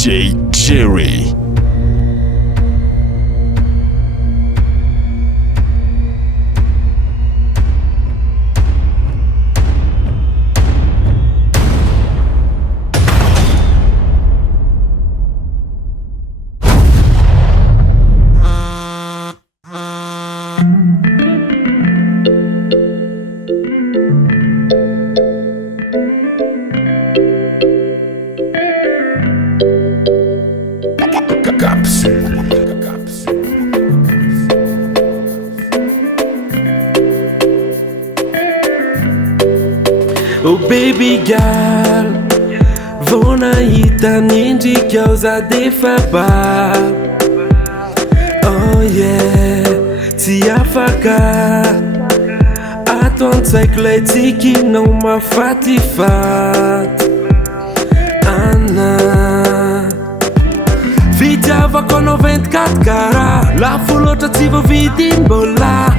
DJ Jerry. Oh baby girl, vonahita nindrika za defa ba. Oh yeah, tsy afaka ato an-tsaiko lay tsikinao mafatifaty. Anna fitiavako anao 24 kara lafo loatra tsy voavidy mbola.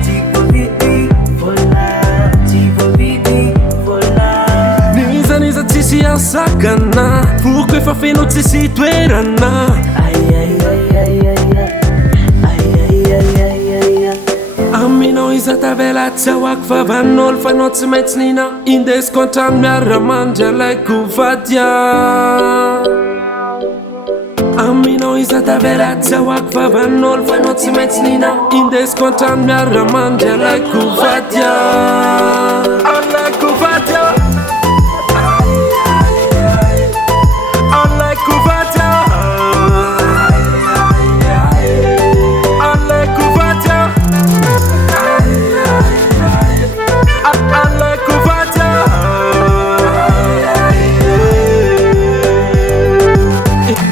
Niza tsisy ansakana foko efa feno tsisy toerana. Aminao iza tavela tsy ahoako vavan'olo fa anao tsy maintsy nina indesiko an-trano miara-mandry alaiko vadya. Aminao iza tavela tsy ahoako vavan'olo fa anao tsy maintsy nina indesiko an-trano miara-mandry alaiko vadya. Alaiko vadya. Alaiko vadya. Alaiko vadya. Alaiko vadya.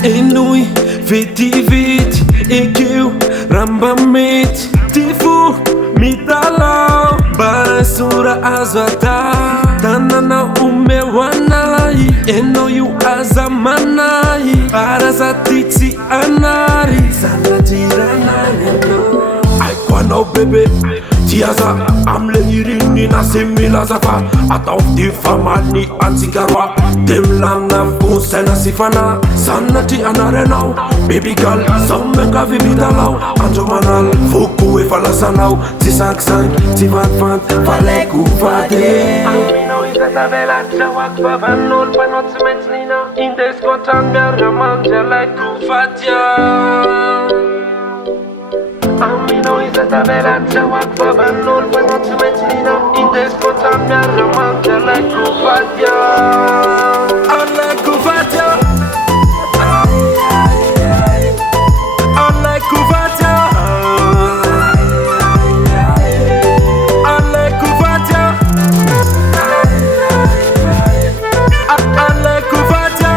Enui vitivity ekeo ramba mety tifo mitalao basura azo ata tanana umeo anahy enao io aza manahy baraza titsy anary zanajiranary anao. Aiko anao bebe tiaza amle irinina se milaza fa atao difa mani antsika roa de milana vonsaina sy fana sanatry anary anao. Baby girl zaho miankavy mitalao andro manala voko efa lasanao tsy sankisanky tsy vantivanty fa alaiko vady. Aminao iza tavela tsy ahoako vavan'olo fa anao tsy maintsy nina indesiko an-trano miara-mandry alaiko vadya. Aminao iza tavela tsy ahoako vavan'olo fa anao tsy maintsy nina indesiko an-trano miara-mandry alaiko vadya. Alaiko vadya. Alaiko vadya. Alaiko vadya. Alaiko vadya.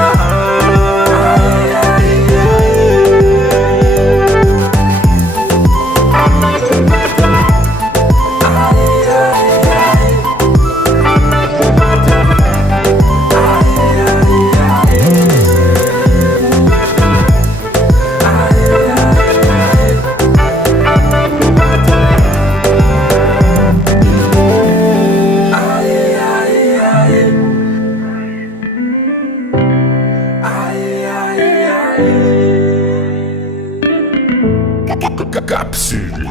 Capsule.